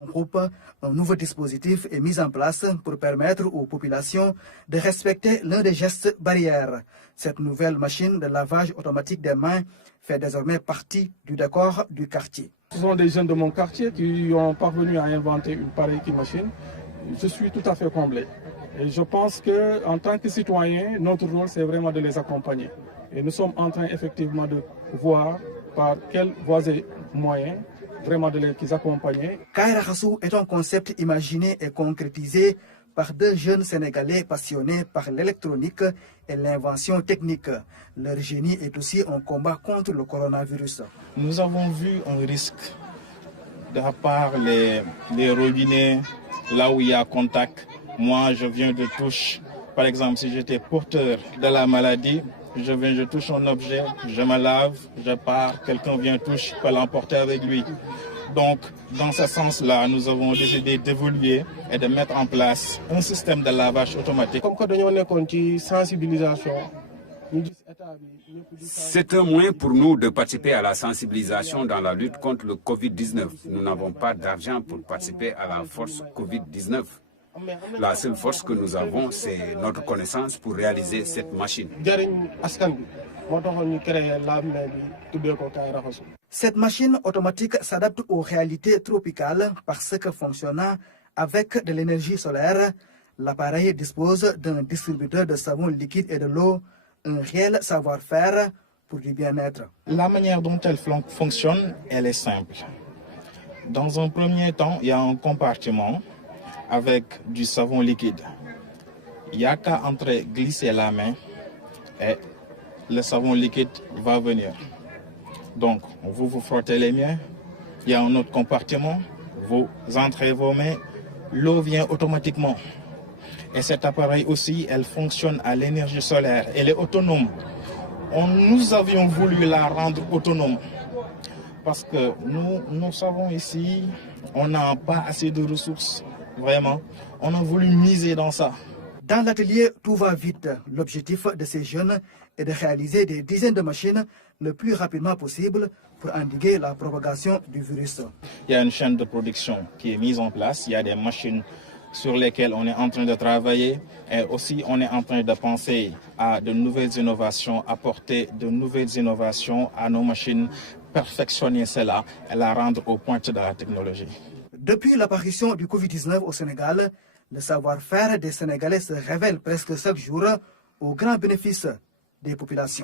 Un nouveau dispositif est mis en place pour permettre aux populations de respecter l'un des gestes barrières. Cette nouvelle machine de lavage automatique des mains fait désormais partie du décor du quartier. Ce sont des jeunes de mon quartier qui ont parvenu à inventer une pareille machine. Je suis tout à fait comblé. Et je pense qu'en tant que citoyen, notre rôle, c'est vraiment de les accompagner. Et nous sommes en train effectivement de voir par quelles voies et moyens vraiment de les accompagner. Kaay Raxasu est un concept imaginé et concrétisé par deux jeunes Sénégalais passionnés par l'électronique et l'invention technique. Leur génie est aussi un combat contre le coronavirus. Nous avons vu un risque de part les robinets, là où il y a contact. Moi, je viens de toucher. Par exemple, si j'étais porteur de la maladie, je touche un objet, je me lave, je pars, quelqu'un vient toucher, peut l'emporter avec lui. Donc, dans ce sens-là, nous avons décidé d'évoluer et de mettre en place un système de lavage automatique. C'est un moyen pour nous de participer à la sensibilisation dans la lutte contre le Covid-19. Nous n'avons pas d'argent pour participer à la force Covid-19. La seule force que nous avons, c'est notre connaissance pour réaliser cette machine. Cette machine automatique s'adapte aux réalités tropicales parce que fonctionnant avec de l'énergie solaire, l'appareil dispose d'un distributeur de savon liquide et de l'eau, un réel savoir-faire pour du bien-être. La manière dont elle fonctionne, elle est simple. Dans un premier temps, il y a un compartiment avec du savon liquide. Il n'y a qu'à entrer, glisser la main et le savon liquide va venir. Donc, vous frottez les mains, il y a un autre compartiment, vous entrez vos mains, l'eau vient automatiquement. Et cet appareil aussi, elle fonctionne à l'énergie solaire, elle est autonome. Nous avions voulu la rendre autonome parce que nous savons ici, on n'a pas assez de ressources. Vraiment, on a voulu miser dans ça. Dans l'atelier, tout va vite. L'objectif de ces jeunes est de réaliser des dizaines de machines le plus rapidement possible pour endiguer la propagation du virus. Il y a une chaîne de production qui est mise en place. Il y a des machines sur lesquelles on est en train de travailler. Et aussi, on est en train de penser à de nouvelles innovations, apporter de nouvelles innovations à nos machines, perfectionner cela et la rendre aux pointes de la technologie. Depuis l'apparition du Covid-19 au Sénégal, le savoir-faire des Sénégalais se révèle presque chaque jour au grand bénéfice des populations.